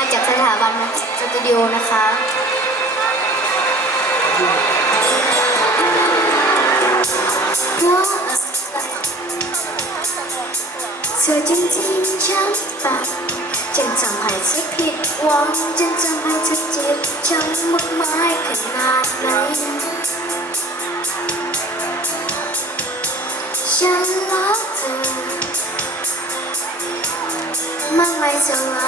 ามสถาบันสตูดิโอนะคะเพราะเธอจริงๆฉันปะจึงทำให้เธอผิดหวังจึงทำให้เธอเจ็บช้ำมากมายขนาดไหนฉันรักเธอมากมายเท่าไร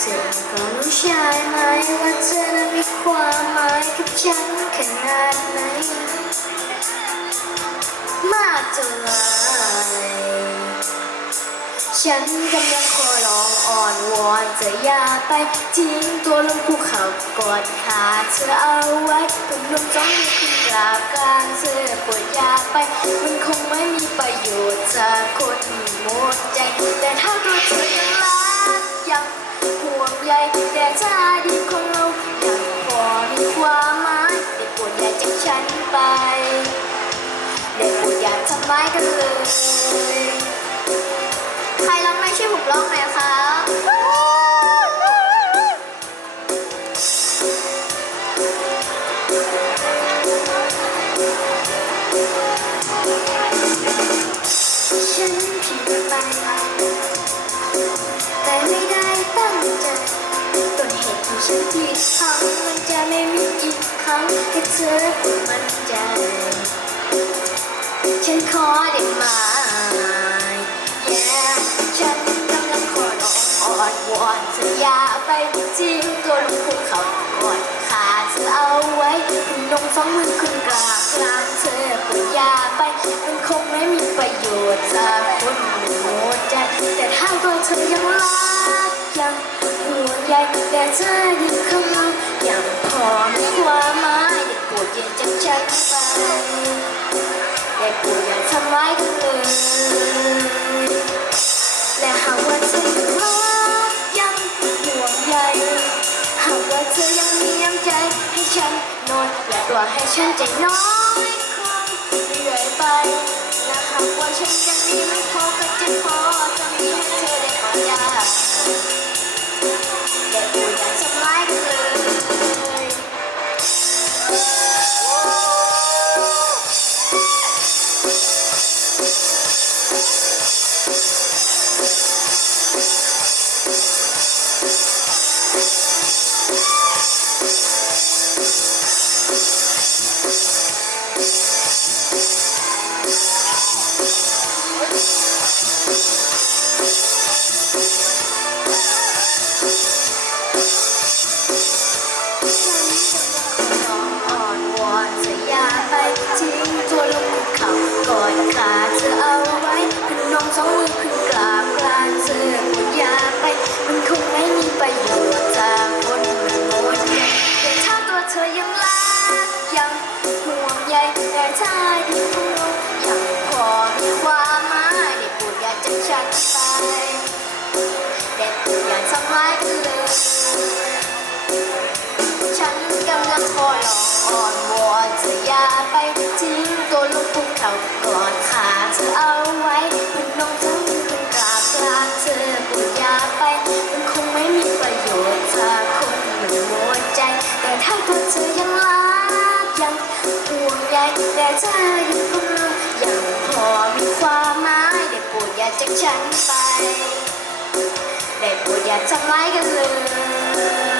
เธอก็รู้ใช่ไหมว่าเธอนั้นมีความหมายกับฉันขนาดไหน มากเท่าไรฉันกำลังขอร้องอ่อนวอนเธออย่าไปทิ้งตัวลงภูเขากอดขาเธอเอาไว้เป็นลมจ้องมีคุณกราบกลางเธอปวดอยาไป มันคงไม่มีประโยชน์จากคนหมดใจแต่ถ้าตัวเธอ ดอย่ายกันเลย ใครร้องไม่ช่วยผมร้องหน่อยคะฉันผิดไปแต่ไม่ได้ตั้งใจต้นเหตุที่ฉันผิดพลังมันจะไม่มีอีกครั้งให้เธอมั่นใจ ฉันขอได้ไหม yeah ฉันกำลังขอร้องอ่อนวอนเธออย่าไปทิ้งตัวลงภูเขากอดขาเธอเอาไว้คุณนงสองมือคุณกลางกลางเธอปวดอย่าไป มันคงไม่มีประโยชน์จากคนหมดใจแต่ถ้าตัวเธอยังรักยังห่วงใยแต่เธอดีข้างเรายังพอมีความหมายได้โปรดอย่าจากฉันไป ได้โปรดอย่าทำร้ายกันเลยและหากว่าเธอยังรักยังห่วงใยหากว่าเธอยังมีน้ำใจให้ฉันนอนอย่าปล่อยให้ฉันใจน้อยคอยเรื่อยไปและหากว่าฉันยังมีไม่พอก็จะพอจะมีให้เธอได้ก่อนได้ สองมือขึ้นกราบกรานเธอปวดอย่าไป มันคงไม่มีประโยชน์จากคนมันหมดใจแต่ถ้าตัวเธอยังรักยังห่วงใยแต่ถ้าดีของเรายังพอมีความหมายได้ปรดอย่าจากฉันไปได้ปรดอย่าทำร้ายกันเลย ไป มันคงไม่มีประโยชน์จาคนมันหมดใจ แต่ถ้าตัวเธอยังรักยังห่วงใยแต่เธออยู่กับเรายังพอมีความหมายได้โปรดอย่าจากฉันไป ได้โปรดอย่าทำร้ายกันเลย